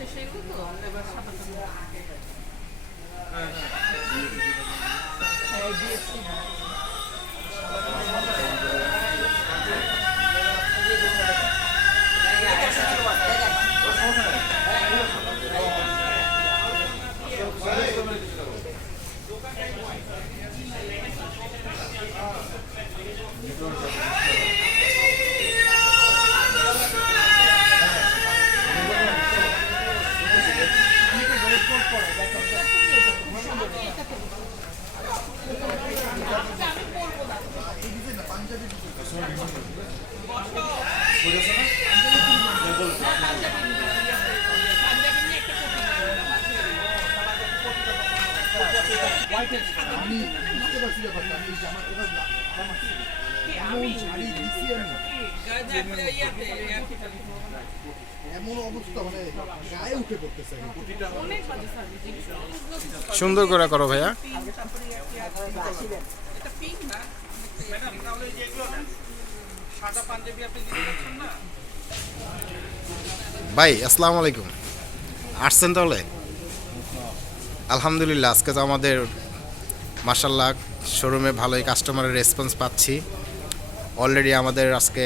শেষ হয়ে গেল তো এবার সাবানটা হ্যাঁ দিয়েছি আমি বুঝতে পারছি ব্যাপারটা আমি জামা এমন শাড়ি দিচ্ছি আমি এমন অবস্থা মানে গায়ে উঠে পড়তেছে সুন্দর করে করো ভাইয়া। ভাই আসসালামু আলাইকুম, আসছেন তাহলে? আলহামদুলিল্লাহ, আজকে তো আমাদের মাশাআল্লাহ শোরুমে ভালোই কাস্টমারের রেসপন্স পাচ্ছি। অলরেডি আমাদের আজকে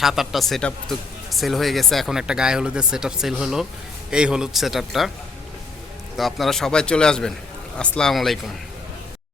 7-8টা সেট আপ তো সেল হয়ে গেছে। এখন একটা গায়ে হলুদের সেট আপ সেল হলো, এই হলুদ সেট আপটা। তো আপনারা সবাই চলে আসবেন। আসসালামু আলাইকুম।